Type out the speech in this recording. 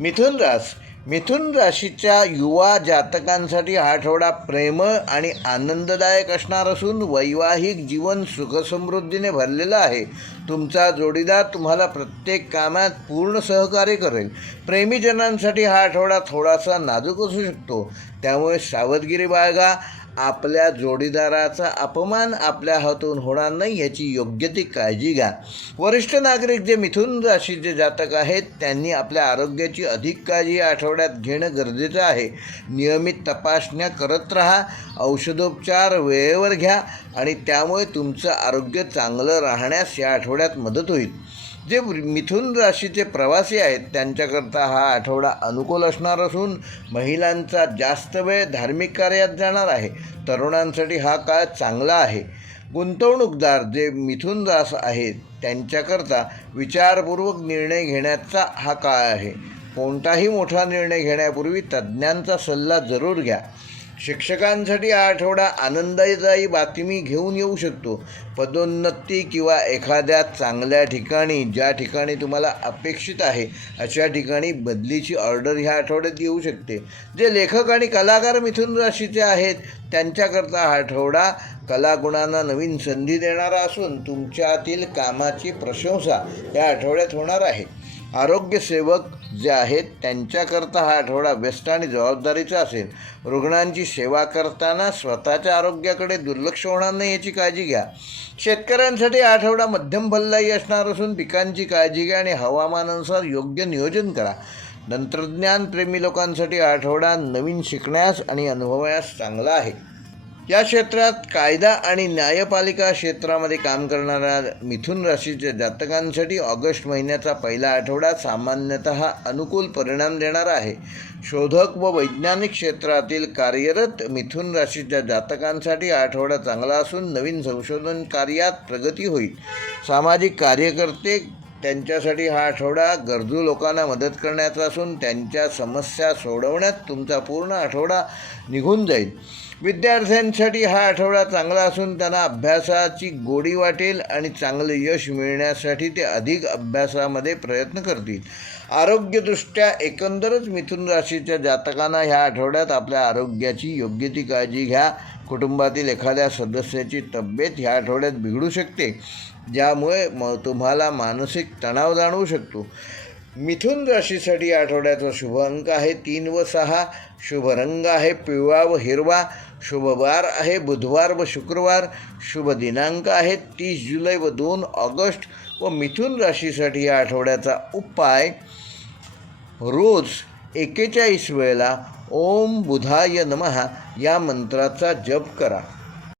मिथुन रास. मिथुन राशीच्या युवा जातकांसाठी हा आठवडा प्रेम आणि आनंददायक असणार असून वैवाहिक जीवन सुखसमृद्धीने भरलेलं आहे. तुमचा जोडीदार तुम्हाला प्रत्येक कामात पूर्ण सहकार्य करेल. प्रेमीजनांसाठी हा आठवडा थोडासा नाजूक असू शकतो. त्यामुळे सावधगिरी बाळगा. आपल्या जोडीदाराचा अपमान आपल्या हातून होणार नाही याची योग्य ती काळजी घ्या. वरिष्ठ नागरिक जे मिथुन राशीचे जातक आहेत त्यांनी आपल्या आरोग्याची अधिक काळजी या आठवड्यात घेणं गरजेचं आहे. नियमित तपासण्या करत राहा औषधोपचार वेळेवर घ्या आणि त्यामुळे तुमचं आरोग्य चांगलं राहण्यास या आठवड्यात मदत होईल. जे मिथुन राशीचे प्रवासी आहेत त्यांच्याकरता हा आठवडा अनुकूल असणार असून महिलांचा जास्त वेळ धार्मिक कार्यात जाणार आहे. तरुणांसाठी हा काळ चांगला आहे. गुंतवणूकदार जे मिथुन रास आहेत त्यांच्याकरता विचारपूर्वक निर्णय घेण्याचा हा काळ आहे. कोणताही मोठा निर्णय घेण्यापूर्वी तज्ज्ञांचा सल्ला जरूर घ्या. शिक्षकांसाठी हा आठवडा आनंददायी बातमी घेऊन येऊ शकतो. पदोन्नती किंवा एखाद्या चांगल्या ठिकाणी ज्या ठिकाणी तुम्हाला अपेक्षित आहे अशा ठिकाणी बदलीची ऑर्डर ह्या आठवड्यात येऊ शकते. जे लेखक आणि कलाकार मिथुन राशीचे आहेत त्यांच्याकरता हा आठवडा कलागुणांना नवीन संधी देणारा असून तुमच्यातील कामाची प्रशंसा या आठवड्यात होणार आहे. आरोग्यसेवक जे आहेत त्यांच्याकरता हा आठवडा व्यस्त आणि जबाबदारीचा असेल. रुग्णांची सेवा करताना स्वतःच्या आरोग्याकडे दुर्लक्ष होणार नाही याची काळजी घ्या. शेतकऱ्यांसाठी आठवडा मध्यम भल्लाई असणार असून पिकांची काळजी घ्या आणि हवामानानुसार योग्य नियोजन करा. तंत्रज्ञानप्रेमी लोकांसाठी आठवडा नवीन शिकण्यास आणि अनुभवण्यास चांगला आहे. या क्षेत्रात कायदा आणि न्यायपालिका क्षेत्रामध्ये काम करणाऱ्या मिथुन राशीच्या जातकांसाठी ऑगस्ट महिन्याचा पहिला आठवडा सामान्यतः अनुकूल परिणाम देणारा आहे. शोधक व वैज्ञानिक क्षेत्रातील कार्यरत मिथुन राशीच्या जातकांसाठी आठवडा चांगला असून नवीन संशोधन कार्यात प्रगती होईल. सामाजिक कार्यकर्ते त्यांच्यासाठी हा आठवडा गरजू लोकांना मदत करण्याचा असून त्यांच्या समस्या सोडवण्यात तुमचा पूर्ण आठवडा निघून जाईल. विद्यार्थ्यांसाठी हा आठवडा चांगला असून त्यांना अभ्यासाची गोडी वाटेल आणि चांगलं यश मिळण्यासाठी ते अधिक अभ्यासामध्ये प्रयत्न करतील. आरोग्यदृष्ट्या एकंदरच मिथुन राशीच्या जातकांना ह्या आठवड्यात आपल्या आरोग्याची योग्य ती काळजी घ्या. कुटुंबातील एखाद्या सदस्याची तब्येत ह्या आठवड्यात बिघडू शकते ज्यामुळे म तुम्हाला मानसिक तणाव जाणवू शकतो. मिथुन राशीसाठी या आठवड्याचा शुभ अंक आहे तीन व सहा. शुभ रंग आहे पिवळा व हिरवा. शुभ वार आहे बुधवार व शुक्रवार. शुभ दिनांक आहे तीस जुलै व दोन ऑगस्ट. व मिथुन राशीसाठी या आठवड्याचा उपाय रोज एकेचाळीस वेळेला ओम बुधाय नमः या मंत्राचा जप करा.